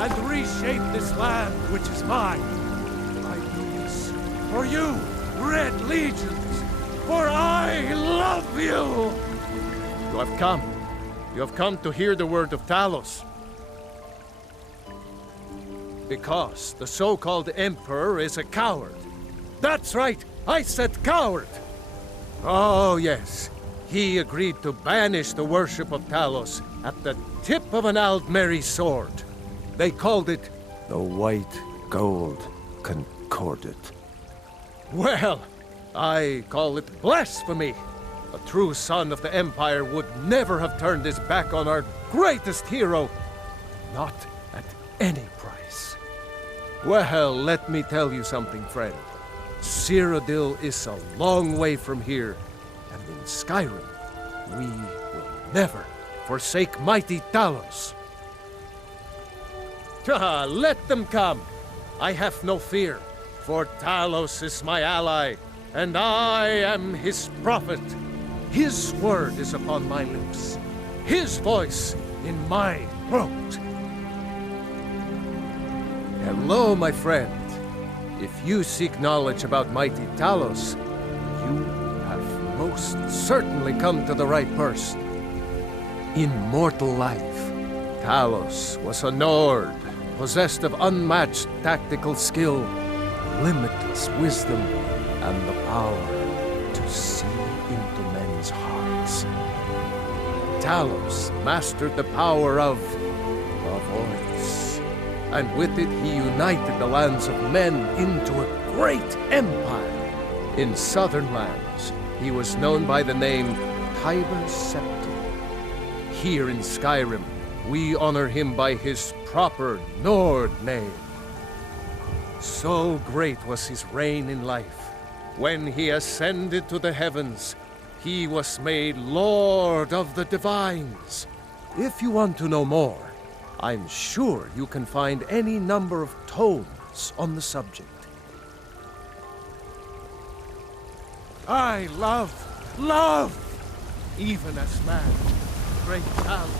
and reshape this land which is mine. I do this for you, Red Legions, for I love you! You have come. You have come to hear the word of Talos. Because the so-called Emperor is a coward. That's right, I said coward! Oh yes, he agreed to banish the worship of Talos at the tip of an Aldmeri sword. They called it the White Gold Concordat. Well, I call it blasphemy. A true son of the Empire would never have turned his back on our greatest hero. Not at any price. Well, let me tell you something, friend. Cyrodiil is a long way from here, and in Skyrim, we will never forsake mighty Talos. Let them come. I have no fear, for Talos is my ally, and I am his prophet. His word is upon my lips, his voice in my throat. Hello, my friend. If you seek knowledge about mighty Talos, you have most certainly come to the right person. In mortal life, Talos was a Nord, possessed of unmatched tactical skill, limitless wisdom, and the power to see into men's hearts. Talos mastered the power of voice, and with it he united the lands of men into a great empire. In southern lands, he was known by the name Tiber Septim. Here in Skyrim, we honor him by his proper Nord name. So great was his reign in life. When he ascended to the heavens, he was made Lord of the Divines. If you want to know more, I'm sure you can find any number of tomes on the subject. I love, even as man, great talent.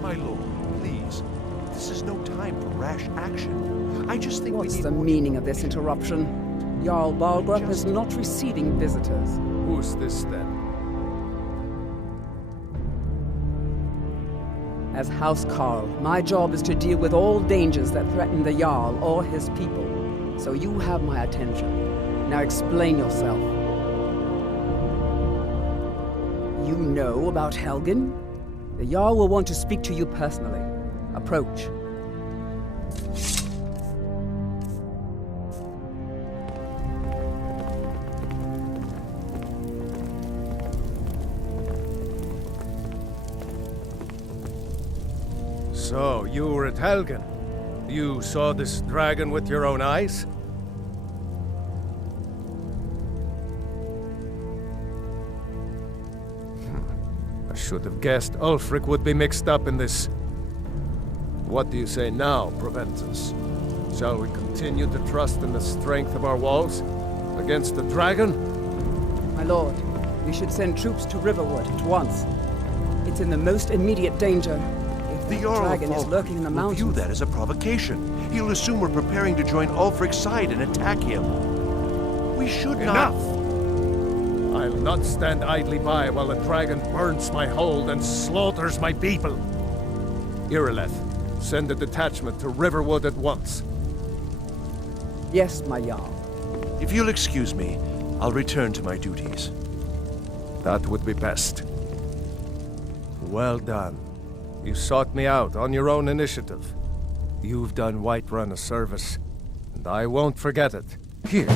My lord, please. This is no time for rash action. I just think What's the meaning of this interruption? Jarl Balgrup is not receiving visitors. Who's this then? As House Carl, my job is to deal with all dangers that threaten the Jarl or his people. So you have my attention. Now explain yourself. You know about Helgen? The Jarl will want to speak to you personally. Approach. So, you were at Helgen. You saw this dragon with your own eyes? I should have guessed Ulfric would be mixed up in this. What do you say now, Proventus? Shall we continue to trust in the strength of our walls against the dragon? My lord, we should send troops to Riverwood at once. It's in the most immediate danger. If the dragon is lurking in the mountains, view that as a provocation. He'll assume we're preparing to join Ulfric's side and attack him. We should not. Enough! I'll not stand idly by while the dragon burns my hold and slaughters my people. Irileth, send a detachment to Riverwood at once. yes, my Jarl. If you'll excuse me, I'll return to my duties. That would be best. Well done. You sought me out on your own initiative. You've done Whiterun a service. and I won't forget it. Here,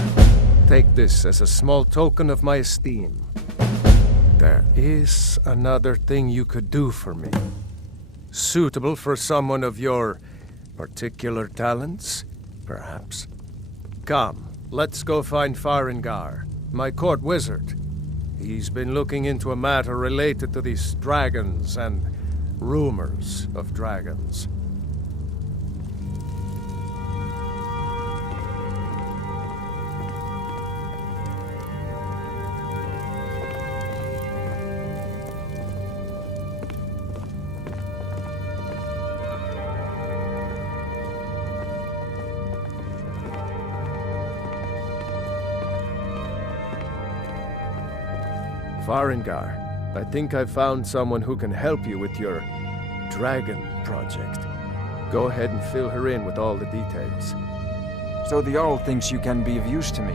take this as a small token of my esteem. There is another thing you could do for me. Suitable for someone of your particular talents, perhaps. Come, let's go find Farengar, my court wizard. He's been looking into a matter related to these dragons and rumors of dragons. Farengar, I think I've found someone who can help you with your dragon project. Go ahead and fill her in with all the details. So the Jarl thinks you can be of use to me.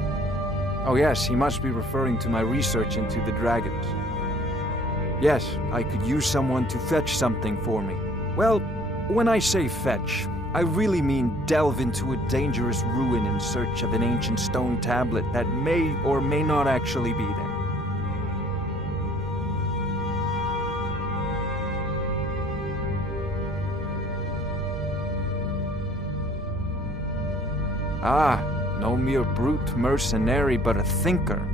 Oh yes, he must be referring to my research into the dragons. Yes, I could use someone to fetch something for me. Well, when I say fetch, I really mean delve into a dangerous ruin in search of an ancient stone tablet that may or may not actually be there. Ah, no mere brute mercenary, but a thinker.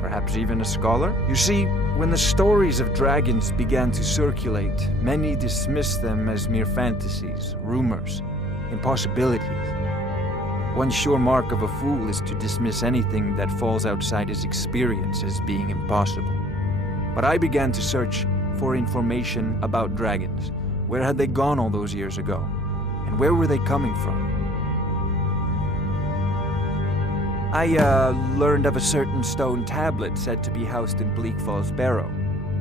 Perhaps even a scholar? You see, when the stories of dragons began to circulate, many dismissed them as mere fantasies, rumors, impossibilities. One sure mark of a fool is to dismiss anything that falls outside his experience as being impossible. But I began to search for information about dragons. Where had they gone all those years ago? And where were they coming from? I learned of a certain stone tablet said to be housed in Bleak Barrow.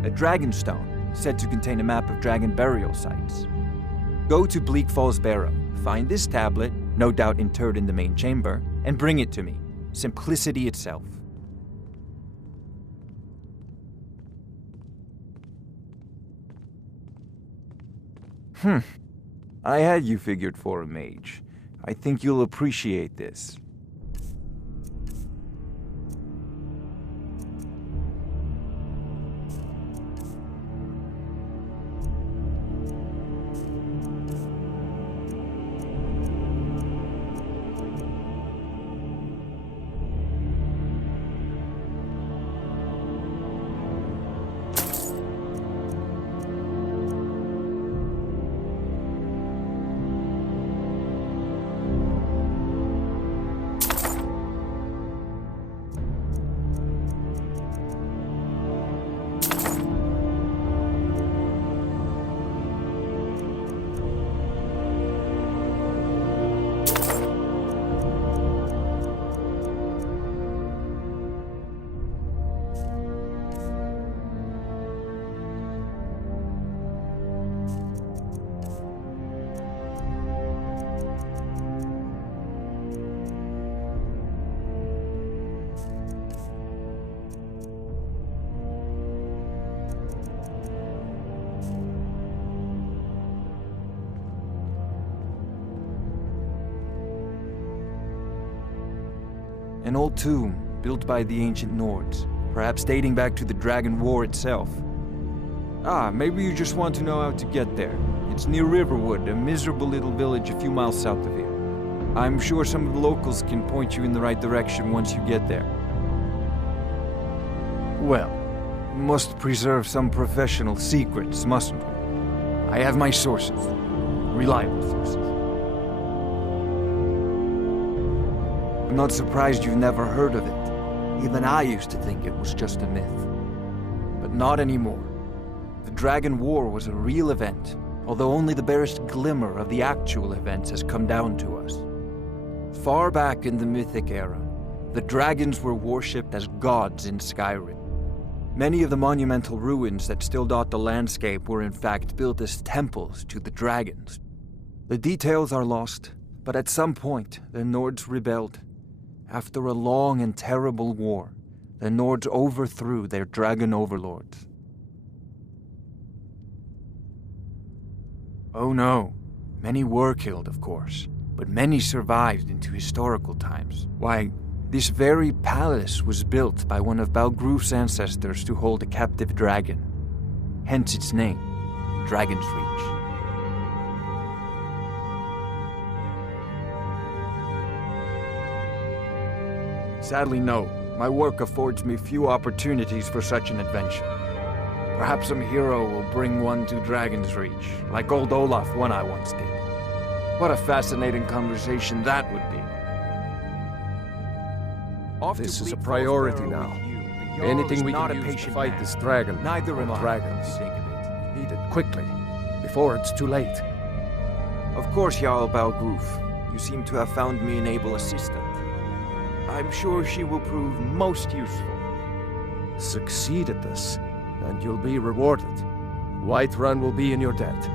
A dragon stone, said to contain a map of dragon burial sites. Go to Bleak Barrow, find this tablet, no doubt interred in the main chamber, and bring it to me. Simplicity itself. I had you figured for a mage. I think you'll appreciate this. An old tomb, built by the ancient Nords, perhaps dating back to the Dragon War itself. Ah, maybe you just want to know how to get there. It's near Riverwood, a miserable little village a few miles south of here. I'm sure some of the locals can point you in the right direction once you get there. Well, must preserve some professional secrets, mustn't we? I have my sources. Reliable sources. I'm not surprised you've never heard of it. Even I used to think it was just a myth. But not anymore. The Dragon War was a real event, although only the barest glimmer of the actual events has come down to us. Far back in the Mythic era, the dragons were worshipped as gods in Skyrim. Many of the monumental ruins that still dot the landscape were in fact built as temples to the dragons. The details are lost, but at some point the Nords rebelled. After a long and terrible war, the Nords overthrew their dragon overlords. Oh no, many were killed, of course. but many survived into historical times. Why, this very palace was built by one of Balgroof's ancestors to hold a captive dragon. Hence its name, Dragon's Reach. Sadly, no. My work affords me few opportunities for such an adventure. Perhaps some hero will bring one to Dragon's Reach, like old Olaf one I once did. What a fascinating conversation that would be. This is a priority now. Anything we can use to fight this dragon, Neither am I, dragons. come to think of it. Need it quickly, before it's too late. Of course, Jarl Balgroof. You seem to have found me an able assistant. I'm sure she will prove most useful. Succeed at this, and you'll be rewarded. Whiterun will be in your debt.